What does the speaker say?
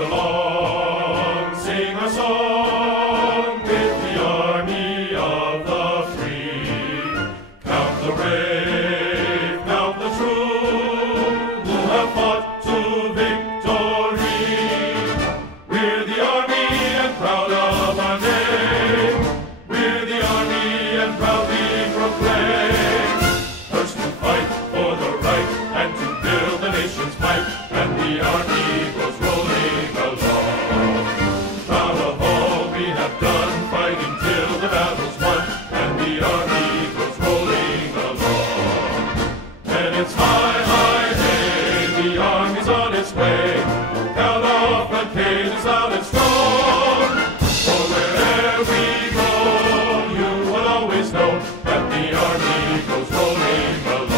along, sing a song with the army of the free. Count the brave, count the true, who have fought to victory. We're the army and proud of our name. We're the army and proudly proclaim. First to fight for the right and to build the nation's might, and the army goes rolling along. Proud of all we have done, fighting till the battle's won, and the army goes rolling along. And it's high, high, hey, the army's on its way. Count off the cane is loud and strong. For wherever we go, you will always know that the army goes rolling along.